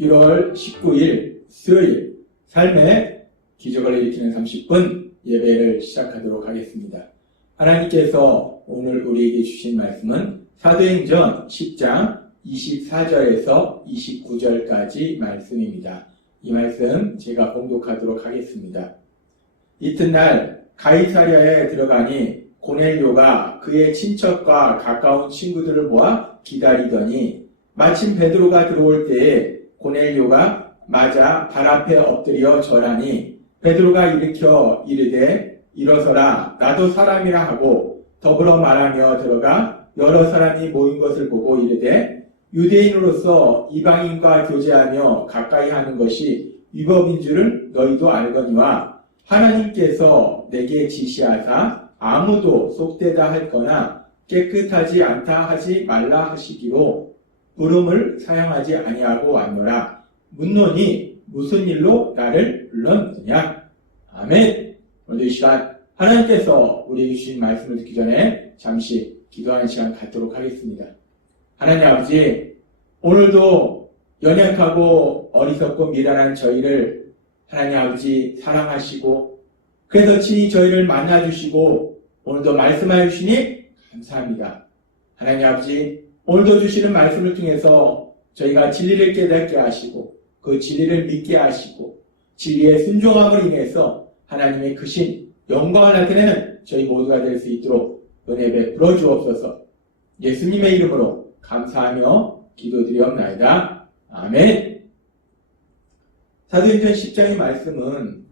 1월 19일 수요일 삶의 기적을 일으키는 30분 예배를 시작하도록 하겠습니다. 하나님께서 오늘 우리에게 주신 말씀은 사도행전 10장 24절에서 29절까지 말씀입니다. 이 말씀 제가 봉독하도록 하겠습니다. 이튿날 가이사랴에 들어가니 고넬료가 그의 친척과 가까운 친구들을 모아 기다리더니 마침 베드로가 들어올 때에 고넬료가 맞아 발 앞에 엎드려 절하니 베드로가 일으켜 이르되 일어서라 나도 사람이라 하고 더불어 말하며 들어가 여러 사람이 모인 것을 보고 이르되 유대인으로서 이방인과 교제하며 가까이 하는 것이 위법인 줄을 너희도 알거니와 하나님께서 내게 지시하사 아무도 속되다 할거나 깨끗하지 않다 하지 말라 하시기로 부름을 사용하지 아니하고 왔노라. 묻노니 무슨 일로 나를 불렀느냐? 아멘. 오늘 이 시간 하나님께서 우리에게 주신 말씀을 듣기 전에 잠시 기도하는 시간 갖도록 하겠습니다. 하나님 아버지, 오늘도 연약하고 어리석고 미련한 저희를 하나님 아버지 사랑하시고 그래서 친히 저희를 만나주시고 오늘도 말씀하여 주시니 감사합니다. 하나님 아버지, 오늘도 주시는 말씀을 통해서 저희가 진리를 깨닫게 하시고 그 진리를 믿게 하시고 진리의 순종함을 인해서 하나님의 크신 영광을 나타내는 저희 모두가 될 수 있도록 은혜 베풀어 주옵소서. 예수님의 이름으로 감사하며 기도드리옵나이다. 아멘. 사도행전 10장의 말씀은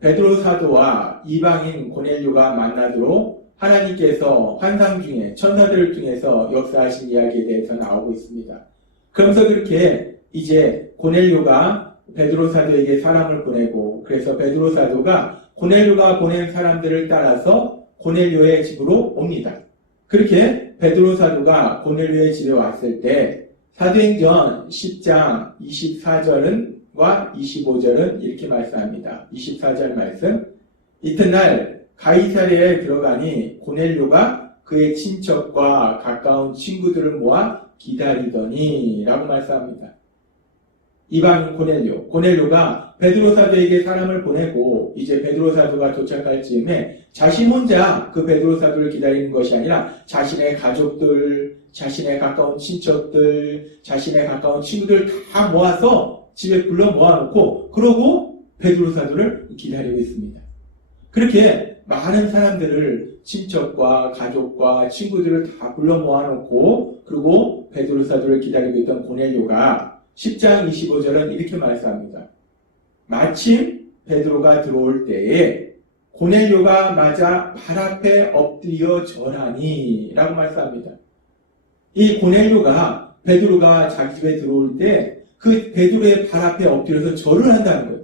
베드로 사도와 이방인 고넬료가 만나도록 하나님께서 환상 중에 천사들을 통해서 역사하신 이야기에 대해서 나오고 있습니다. 그러면서 그렇게 이제 고넬료가 베드로 사도에게 사람을 보내고 그래서 베드로 사도가 고넬료가 보낸 사람들을 따라서 고넬료의 집으로 옵니다. 그렇게 베드로 사도가 고넬료의 집에 왔을 때 사도행전 10장 24절과 25절은 이렇게 말씀합니다. 24절 말씀. 이튿날 가이사랴에 들어가니 고넬료가 그의 친척과 가까운 친구들을 모아 기다리더니 라고 말씀합니다. 이방인 고넬료가 베드로 사도에게 사람을 보내고 이제 베드로 사도가 도착할 즈음에 자신 혼자 그 베드로 사도를 기다리는 것이 아니라 자신의 가족들, 자신의 가까운 친척들, 자신의 가까운 친구들 다 모아서 집에 불러 모아놓고 그러고 베드로 사도를 기다리고 있습니다. 그렇게 많은 사람들을 친척과 가족과 친구들을 다 불러 모아놓고 그리고 베드로 사도를 기다리고 있던 고넬료가 10장 25절은 이렇게 말씀합니다. 마침 베드로가 들어올 때에 고넬료가 맞아 발 앞에 엎드려 절하니 라고 말씀합니다. 이 고넬료가 베드로가 자기 집에 들어올 때 그 베드로의 발 앞에 엎드려서 절을 한다는 거예요.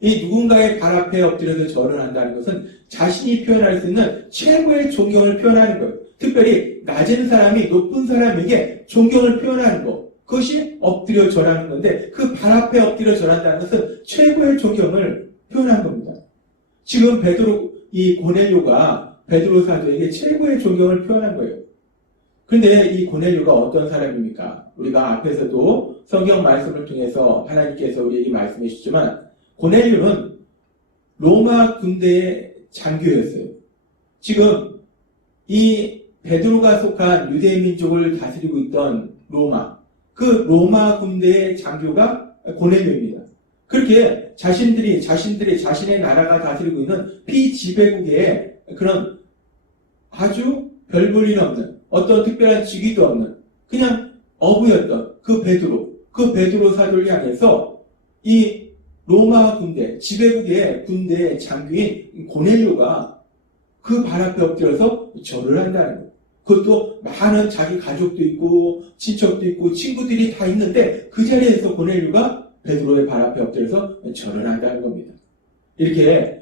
이 누군가의 발 앞에 엎드려서 절을 한다는 것은 자신이 표현할 수 있는 최고의 존경을 표현하는 거예요. 특별히 낮은 사람이 높은 사람에게 존경을 표현하는 것. 그것이 엎드려 절하는 건데 그 발 앞에 엎드려 절한다는 것은 최고의 존경을 표현한 겁니다. 지금 이 고넬료가 베드로 사도에게 최고의 존경을 표현한 거예요. 그런데 이 고넬료가 어떤 사람입니까? 우리가 앞에서도 성경 말씀을 통해서 하나님께서 우리에게 말씀해 주시지만 고넬료는 로마 군대의 장교였어요. 지금 이 베드로가 속한 유대인 민족을 다스리고 있던 그 로마 군대의 장교가 고넬료입니다. 그렇게 자신의 나라가 다스리고 있는 비지배국의 그런 아주 별 볼 일 없는 어떤 특별한 직위도 없는 그냥 어부였던 그 베드로 사도를 향해서 이 로마 군대, 지배국의 군대 장교인 고넬료가 그 발 앞에 엎드려서 절을 한다는 거예요. 그것도 많은 자기 가족도 있고 친척도 있고 친구들이 다 있는데 그 자리에서 고넬료가 베드로의 발 앞에 엎드려서 절을 한다는 겁니다. 이렇게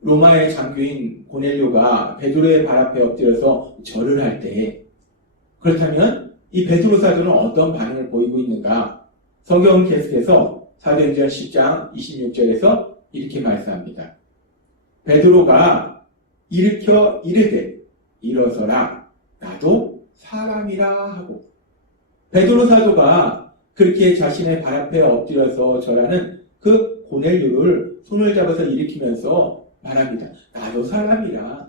로마의 장교인 고넬료가 베드로의 발 앞에 엎드려서 절을 할 때 그렇다면 이 베드로 사도는 어떤 반응을 보이고 있는가? 성경은 계속해서 사도행전 10장 26절에서 이렇게 말씀합니다. 베드로가 일으켜 이르되 일어서라 나도 사람이라 하고 베드로 사도가 그렇게 자신의 발 앞에 엎드려서 절하는 그 고넬료를 손을 잡아서 일으키면서 말합니다. 나도 사람이라.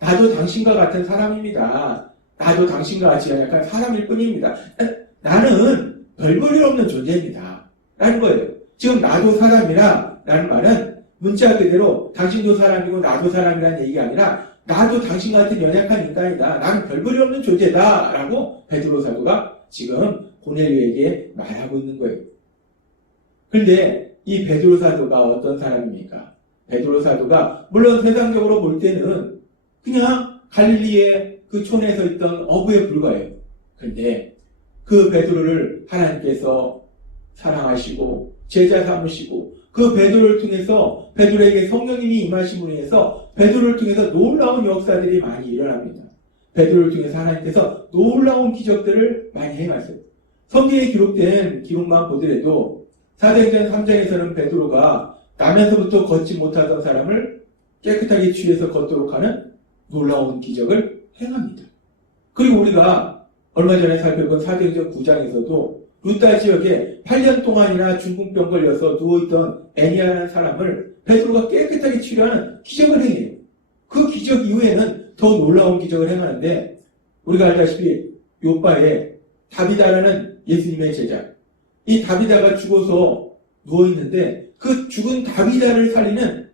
나도 당신과 같은 사람입니다. 나도 당신과 같이 약간 사람일 뿐입니다. 나는 별 볼 일 없는 존재입니다. 라는 거예요. 지금 나도 사람이라 라는 말은 문자 그대로 당신도 사람이고 나도 사람이라는 얘기가 아니라 나도 당신 같은 연약한 인간이다. 나는 별 볼 일 없는 존재다. 라고 베드로 사도가 지금 고넬료에게 말하고 있는 거예요. 그런데 이 베드로 사도가 어떤 사람입니까? 베드로 사도가 물론 세상적으로 볼 때는 그냥 갈릴리의 그 촌에서 있던 어부에 불과해요. 그런데 그 베드로를 하나님께서 사랑하시고 제자 삼으시고 그 베드로를 통해서 베드로에게 성령님이 임하심으로 인해서 베드로를 통해서 놀라운 역사들이 많이 일어납니다. 베드로를 통해서 하나님께서 놀라운 기적들을 많이 행하세요. 성경에 기록된 기록만 보더라도 사도행전 3장에서는 베드로가 나면서부터 걷지 못하던 사람을 깨끗하게 취해서 걷도록 하는 놀라운 기적을 행합니다. 그리고 우리가 얼마 전에 살펴본 사도행전 9장에서도 루다 지역에 8년 동안이나 중풍병 걸려서 누워있던 애니아라는 사람을 베드로가 깨끗하게 치료하는 기적을 행해요. 그 기적 이후에는 더 놀라운 기적을 행하는데 우리가 알다시피 요바에 다비다라는 예수님의 제자, 이 다비다가 죽어서 누워있는데 그 죽은 다비다를 살리는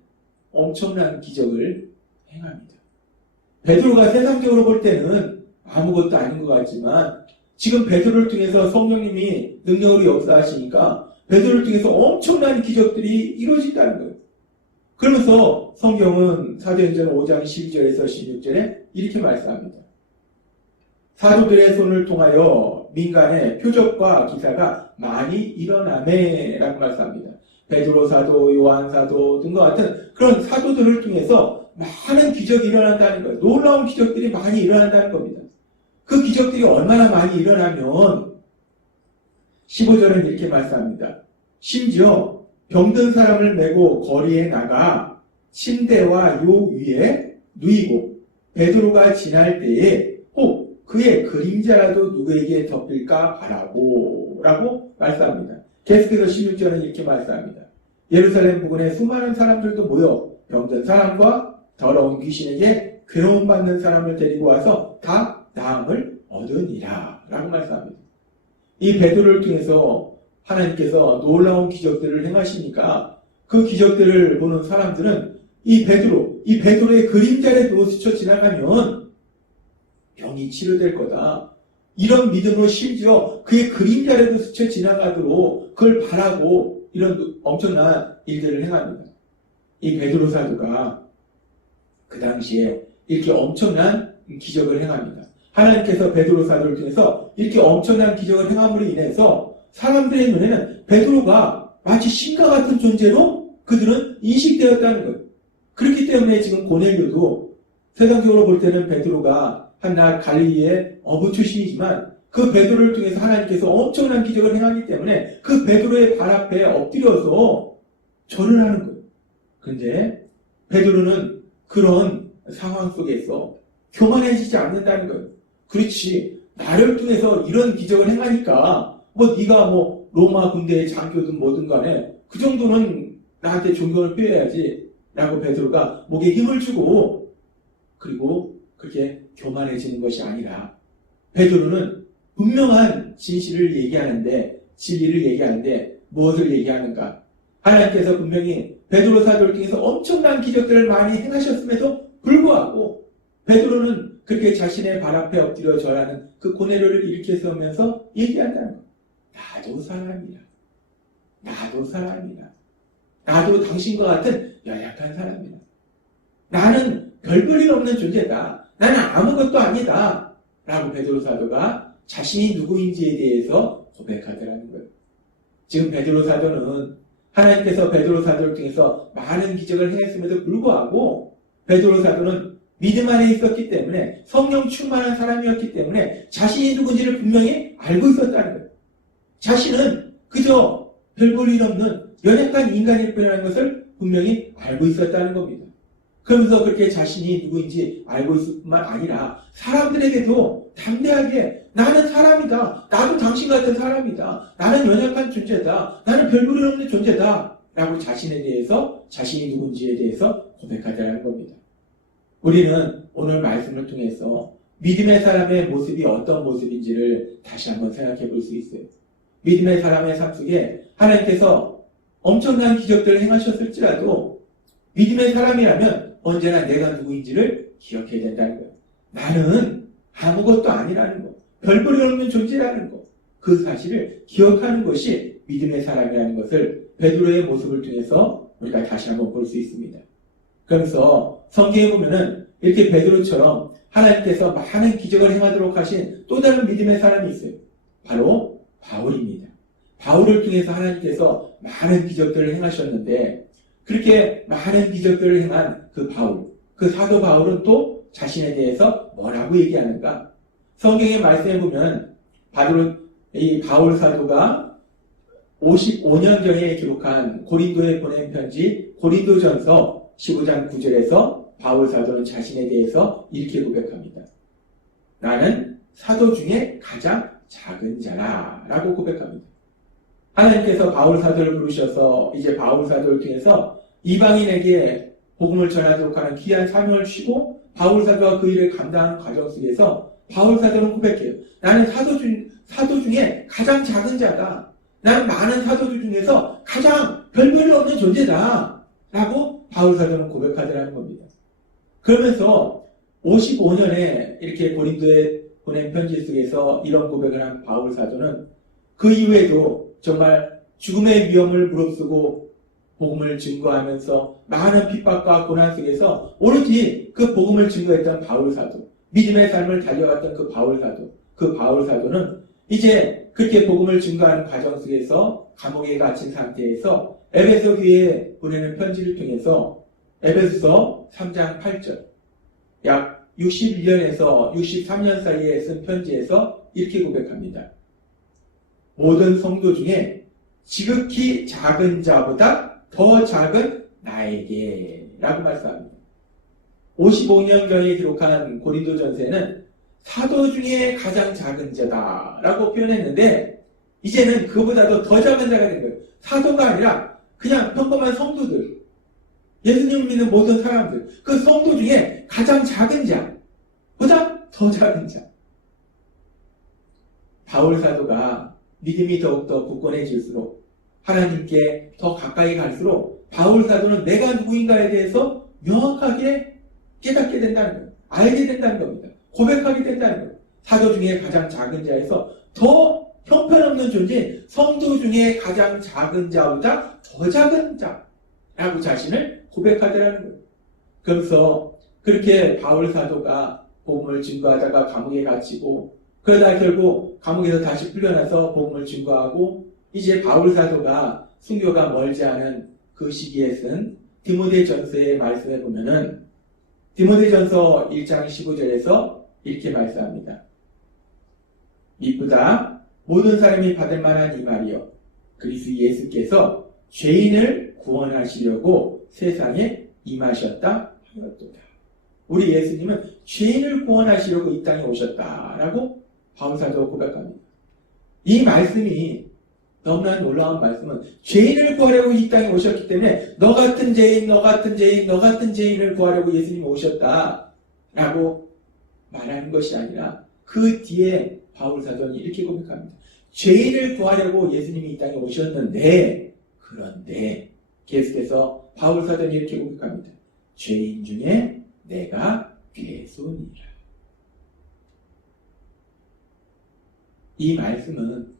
엄청난 기적을 행합니다. 베드로가 세상적으로 볼 때는 아무것도 아닌 것 같지만 지금 베드로를 통해서 성령님이 능력으로 역사하시니까 베드로를 통해서 엄청난 기적들이 이루어진다는 거예요. 그러면서 성경은 사도행전 5장 12절에서 16절에 이렇게 말씀합니다. 사도들의 손을 통하여 민간의 표적과 기사가 많이 일어나매 라고 말씀합니다. 베드로 사도, 요한 사도 등과 같은 그런 사도들을 통해서 많은 기적이 일어난다는 거예요. 놀라운 기적들이 많이 일어난다는 겁니다. 그 기적들이 얼마나 많이 일어나면 15절은 이렇게 말씀합니다. 심지어 병든 사람을 메고 거리에 나가 침대와 요 위에 누이고 베드로가 지날 때에 혹 그의 그림자라도 누구에게 덮일까 바라고 라고 말씀합니다. 계속해서 16절은 이렇게 말씀합니다. 예루살렘 부근에 수많은 사람들도 모여 병든 사람과 더러운 귀신에게 괴로움받는 사람을 데리고 와서 다 나음을 얻으니라 라고 말씀합니다. 이 베드로를 통해서 하나님께서 놀라운 기적들을 행하시니까 그 기적들을 보는 사람들은 이 베드로의 그림자라도 스쳐 지나가면 병이 치료될 거다. 이런 믿음으로 심지어 그의 그림자라도 스쳐 지나가도록 그걸 바라고 이런 엄청난 일들을 행합니다. 이 베드로 사도가 그 당시에 이렇게 엄청난 기적을 행합니다. 하나님께서 베드로 사도를 통해서 이렇게 엄청난 기적을 행함으로 인해서 사람들의 눈에는 베드로가 마치 신과 같은 존재로 그들은 인식되었다는 거예요. 그렇기 때문에 지금 고넬료도 세상적으로 볼 때는 베드로가 한낱 갈릴리의 어부 출신이지만 그 베드로를 통해서 하나님께서 엄청난 기적을 행하기 때문에 그 베드로의 발 앞에 엎드려서 절을 하는 거예요. 그런데 베드로는 그런 상황 속에서 교만해지지 않는다는 거예요. 그렇지, 나를 통해서 이런 기적을 행하니까 네가 로마 군대의 장교든 뭐든 간에 그 정도는 나한테 존경을 표해야지 라고 베드로가 목에 힘을 주고 그리고 그렇게 교만해지는 것이 아니라 베드로는 분명한 진실을 얘기하는데 진리를 얘기하는데 무엇을 얘기하는가? 하나님께서 분명히 베드로 사도를 통해서 엄청난 기적들을 많이 행하셨음에도 불구하고 베드로는 그렇게 자신의 발 앞에 엎드려 절하는 그 고넬료를 일으켜 세우면서 얘기한다는 것. 나도 사람이라. 나도 사람이라. 나도 당신과 같은 연약한 사람이라. 나는 별 볼 일 없는 존재다. 나는 아무것도 아니다. 라고 베드로 사도가 자신이 누구인지에 대해서 고백하더라는 거예요. 지금 베드로 사도는 하나님께서 베드로 사도를 통해서 많은 기적을 행했음에도 불구하고 베드로 사도는 믿음 안에 있었기 때문에 성령 충만한 사람이었기 때문에 자신이 누군지를 분명히 알고 있었다는 거예요. 자신은 그저 별 볼 일 없는 연약한 인간일 뿐이라는 것을 분명히 알고 있었다는 겁니다. 그러면서 그렇게 자신이 누구인지 알고 있을 뿐만 아니라 사람들에게도 담대하게 나는 사람이다. 나도 당신 같은 사람이다. 나는 연약한 존재다. 나는 별볼일 없는 존재다. 라고 자신에 대해서 자신이 누군지에 대해서 고백하자는 겁니다. 우리는 오늘 말씀을 통해서 믿음의 사람의 모습이 어떤 모습인지를 다시 한번 생각해 볼 수 있어요. 믿음의 사람의 삶 속에 하나님께서 엄청난 기적들을 행하셨을지라도 믿음의 사람이라면 언제나 내가 누구인지를 기억해야 된다는 거예요. 나는 아무것도 아니라는 거, 별볼일 없는 존재라는 거, 그 사실을 기억하는 것이 믿음의 사람이라는 것을 베드로의 모습을 통해서 우리가 다시 한번 볼 수 있습니다. 그러면서 성경에 보면은 이렇게 베드로처럼 하나님께서 많은 기적을 행하도록 하신 또 다른 믿음의 사람이 있어요. 바로 바울입니다. 바울을 통해서 하나님께서 많은 기적들을 행하셨는데 그렇게 많은 기적들을 행한 그 바울, 그 사도 바울은 또 자신에 대해서 뭐라고 얘기하는가? 성경의 말씀에 보면 이 바울 사도가 55년경에 기록한 고린도에 보낸 편지 고린도전서 15장 9절에서 바울 사도는 자신에 대해서 이렇게 고백합니다. 나는 사도 중에 가장 작은 자라 라고 고백합니다. 하나님께서 바울 사도를 부르셔서 이제 바울 사도를 통해서 이방인에게 복음을 전하도록 하는 귀한 사명을 주시고 바울 사도가 그 일을 감당하는 과정 속에서 바울 사도는 고백해요. 나는 사도 중에 가장 작은 자다. 나는 많은 사도들 중에서 가장 별볼일 없는 존재다. 라고 바울 사도는 고백하더라는 겁니다. 그러면서 55년에 이렇게 고린도에 보낸 편지 속에서 이런 고백을 한 바울 사도는 그 이후에도 정말 죽음의 위험을 무릅쓰고 복음을 증거하면서 많은 핍박과 고난 속에서 오로지 그 복음을 증거했던 바울 사도, 믿음의 삶을 달려갔던 그 바울 사도는 이제 그렇게 복음을 증거하는 과정 속에서 감옥에 갇힌 상태에서 에베소 교회에 보내는 편지를 통해서 에베소서 3장 8절, 약 61년에서 63년 사이에 쓴 편지에서 이렇게 고백합니다. 모든 성도 중에 지극히 작은 자보다 더 작은 나에게 라고 말씀합니다. 55년경에 기록한 고린도전서에는 사도 중에 가장 작은 자다 라고 표현했는데 이제는 그보다도 더 작은 자가 된 거예요. 사도가 아니라 그냥 평범한 성도들, 예수님을 믿는 모든 사람들, 그 성도 중에 가장 작은 자보다 더 작은 자. 바울 사도가 믿음이 더욱더 굳건해질수록 하나님께 더 가까이 갈수록 바울 사도는 내가 누구인가에 대해서 명확하게 깨닫게 된다는 거예요. 알게 된다는 겁니다. 고백하게 된다는 거예요. 사도 중에 가장 작은 자에서 더 형편없는 존재, 성도 중에 가장 작은 자보다 더 작은 자라고 자신을 고백하더라는 거예요. 그래서 그렇게 바울 사도가 복음을 증거하다가 감옥에 갇히고 그러다 결국 감옥에서 다시 풀려나서 복음을 증거하고 이제 바울 사도가 순교가 멀지 않은 그 시기에 쓴 디모데전서의 말씀에 보면은 디모데전서 1장 15절에서 이렇게 말씀합니다. 이쁘다 모든 사람이 받을 만한 이 말이요 그리스도 예수께서 죄인을 구원하시려고 세상에 임하셨다 하였도다. 우리 예수님은 죄인을 구원하시려고 이 땅에 오셨다라고 바울사도가 고백합니다. 이 말씀이 너무나 놀라운 말씀은 죄인을 구하려고 이 땅에 오셨기 때문에 너 같은 죄인을 구하려고 예수님이 오셨다라고 말하는 것이 아니라 그 뒤에 바울사도는 이렇게 고백합니다. 죄인을 구하려고 예수님이 이 땅에 오셨는데 그런데 계속해서 바울사도는 이렇게 고백합니다. 죄인 중에 내가 괴손이라. 이 말씀은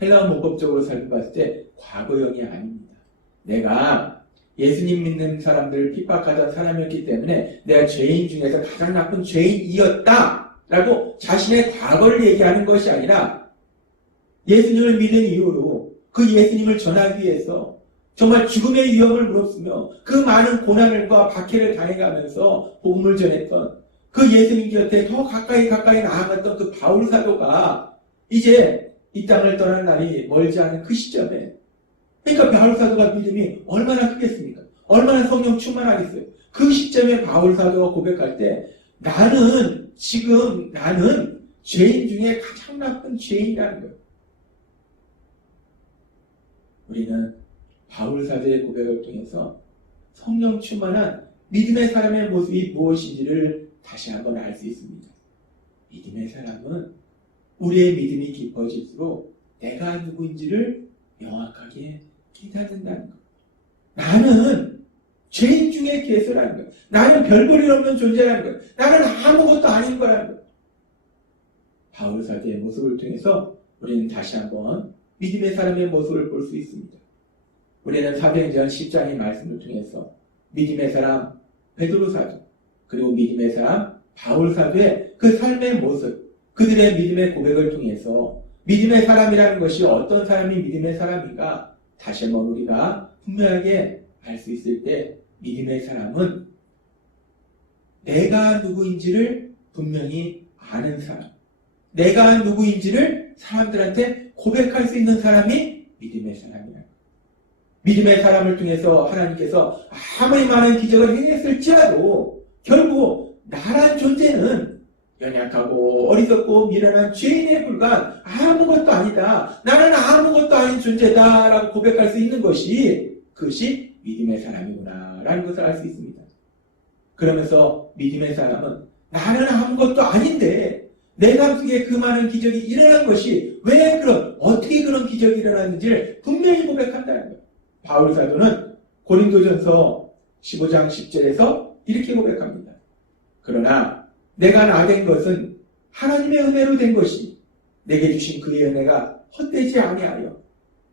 헬라어 문법적으로 살펴봤을 때 과거형이 아닙니다. 내가 예수님 믿는 사람들을 핍박하던 사람이었기 때문에 내가 죄인 중에서 가장 나쁜 죄인이었다라고 자신의 과거를 얘기하는 것이 아니라 예수님을 믿은 이후로 그 예수님을 전하기 위해서 정말 죽음의 위험을 무릅쓰며 그 많은 고난과 박해를 당해가면서 복음을 전했던 그 예수님 곁에 더 가까이 나아갔던 그 바울 사도가 이제 이 땅을 떠날 날이 멀지 않은 그 시점에 그러니까 바울 사도가 믿음이 얼마나 크겠습니까? 얼마나 성령 충만하겠어요? 그 시점에 바울 사도가 고백할 때 나는 죄인 중에 가장 나쁜 죄인이라는 거예요. 우리는 바울 사도의 고백을 통해서 성령 충만한 믿음의 사람의 모습이 무엇인지를 다시 한번 알 수 있습니다. 믿음의 사람은 우리의 믿음이 깊어질수록 내가 누구인지를 명확하게 깨닫는다는 것. 나는 죄인 중에 개수라는 것. 나는 별 볼 일 없는 존재라는 것. 나는 아무것도 아닌 거라는 것. 바울 사도의 모습을 통해서 우리는 다시 한번 믿음의 사람의 모습을 볼 수 있습니다. 우리는 사도행전 10장의 말씀을 통해서 믿음의 사람 베드로 사도 그리고 믿음의 사람 바울 사도의 그 삶의 모습, 그들의 믿음의 고백을 통해서 믿음의 사람이라는 것이 어떤 사람이 믿음의 사람인가 다시 한번 우리가 분명하게 알 수 있을 때 믿음의 사람은 내가 누구인지를 분명히 아는 사람, 내가 누구인지를 사람들한테 고백할 수 있는 사람이 믿음의 사람이야. 믿음의 사람을 통해서 하나님께서 아무리 많은 기적을 행했을지라도 결국 나란 존재는 연약하고 어리석고 미련한 죄인에 불과한 아무것도 아니다. 나는 아무것도 아닌 존재다 라고 고백할 수 있는 그것이 믿음의 사람이구나 라는 것을 알 수 있습니다. 그러면서 믿음의 사람은 나는 아무것도 아닌데 내 삶 속에 그 많은 기적이 일어난 것이 어떻게 그런 기적이 일어났는지를 분명히 고백한다는 거예요. 바울 사도는 고린도전서 15장 10절에서 이렇게 고백합니다. 그러나 내가 나된 것은 하나님의 은혜로 된 것이 내게 주신 그의 은혜가 헛되지 아니하여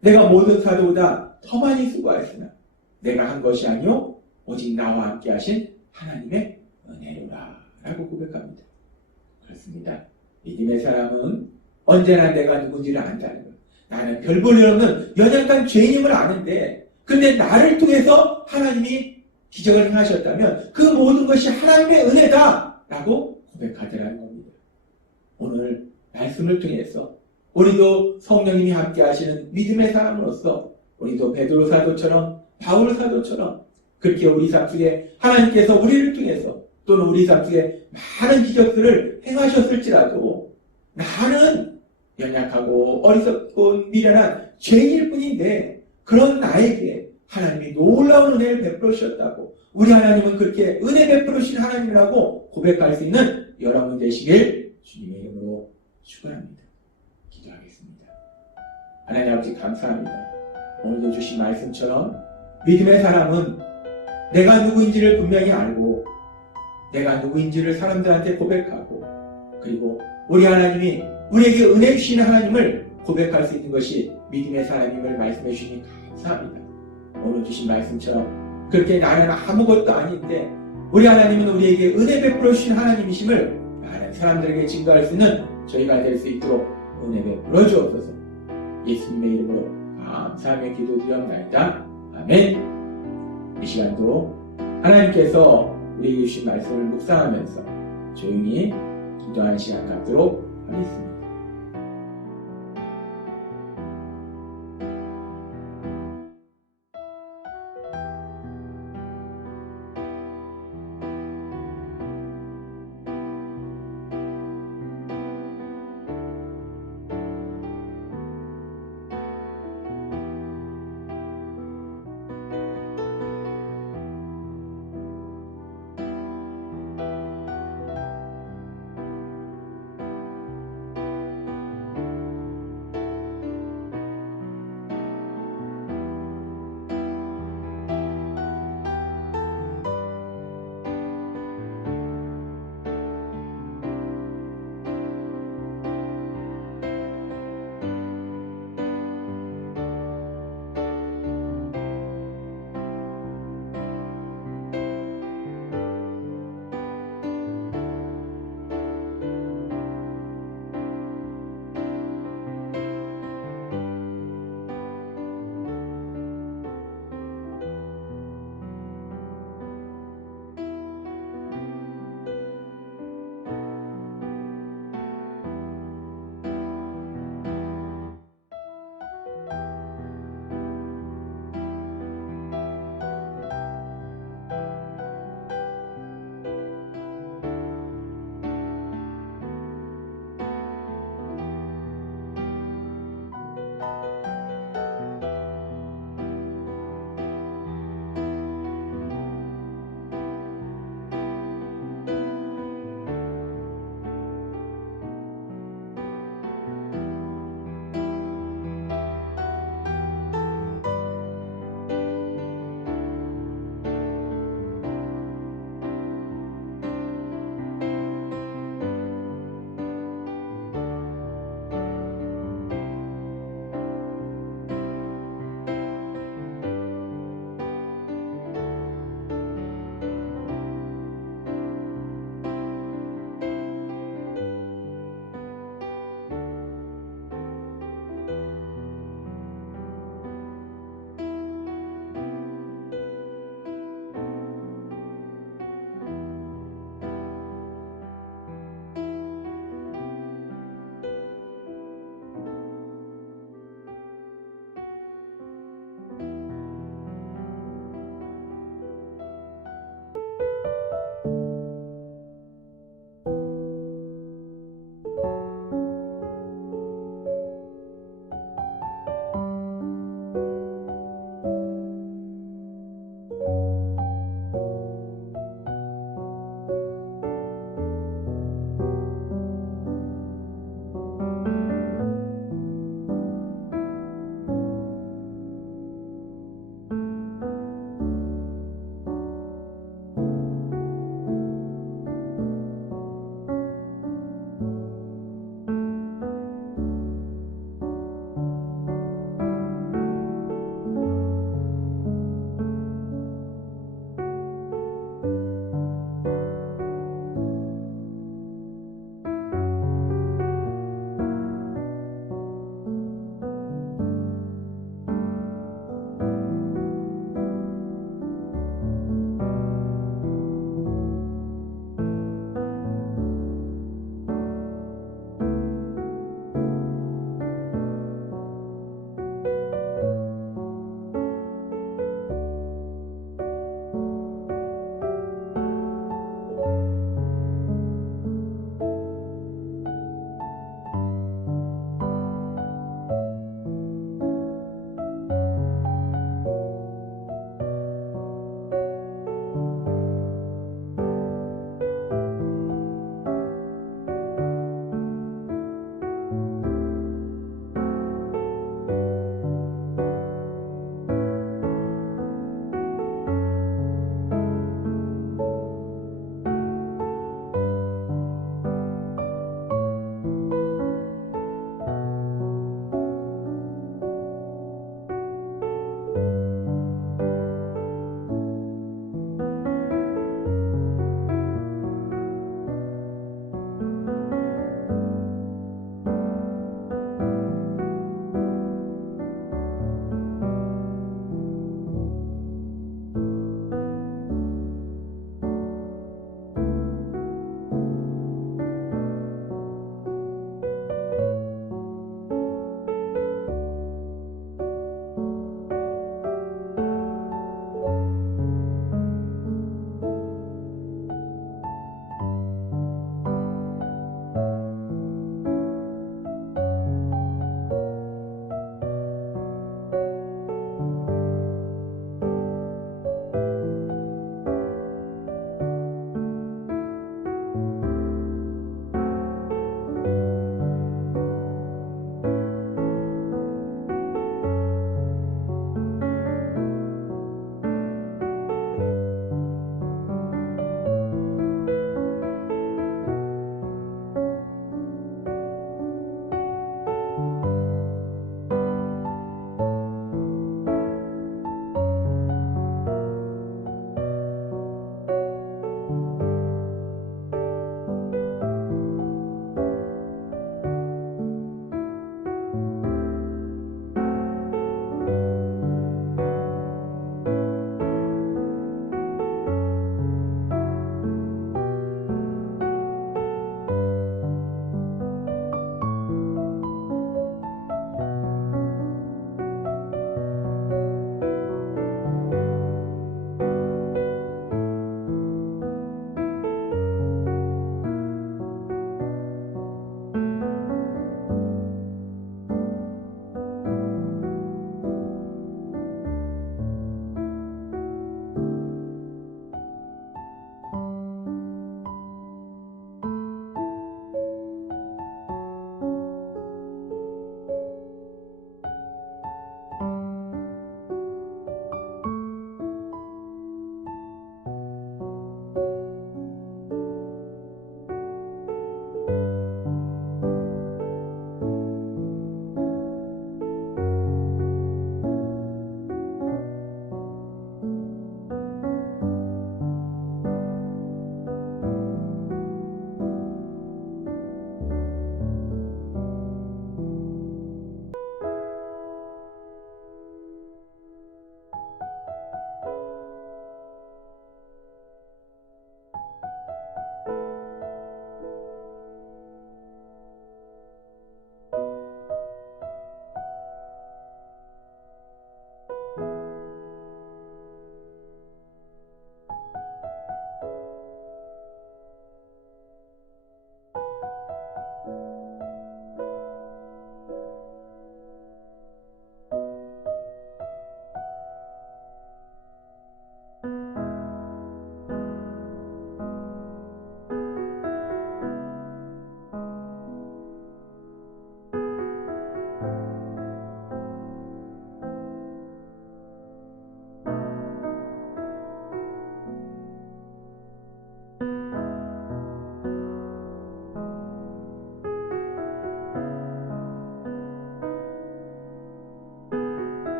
내가 모든 사도보다 더 많이 수고하였으나 내가 한 것이 아니요 오직 나와 함께 하신 하나님의 은혜로라 라고 고백합니다. 그렇습니다. 믿음의 사람은 언제나 내가 누군지를 안다는 거예요. 나는 별 볼 일 없는 연약한 죄인임을 아는데 근데 나를 통해서 하나님이 기적을 행하셨다면 그 모든 것이 하나님의 은혜다 라고 고백하더라는 겁니다. 오늘 말씀을 통해서 우리도 성령님이 함께 하시는 믿음의 사람으로서 우리도 베드로 사도처럼 바울 사도처럼 그렇게 우리 삶 속에 하나님께서 우리를 통해서 또는 우리 삶 속에 많은 기적들을 행하셨을지라도 나는 연약하고 어리석고 미련한 죄인일 뿐인데 그런 나에게 하나님이 놀라운 은혜를 베풀어 주셨다고 우리 하나님은 그렇게 은혜 베풀어 주신 하나님이라고 고백할 수 있는 여러분 되시길 주님의 이름으로 축원합니다. 기도하겠습니다. 하나님 아버지 감사합니다. 오늘도 주신 말씀처럼 믿음의 사람은 내가 누구인지를 분명히 알고 내가 누구인지를 사람들한테 고백하고 그리고 우리 하나님이 우리에게 은혜 주시는 하나님을 고백할 수 있는 것이 믿음의 사람임을 말씀해 주시니 감사합니다. 오늘 주신 말씀처럼 그렇게 나는 아무것도 아닌데 우리 하나님은 우리에게 은혜 베풀어 주신 하나님이심을 많은 사람들에게 증거할 수 있는 저희가 될 수 있도록 은혜 베풀어 주옵소서. 예수님의 이름으로 감사하며 기도드리옵나이다. 아멘. 이 시간도 하나님께서 우리에게 주신 말씀을 묵상하면서 조용히 기도하는 시간 갖도록 하겠습니다.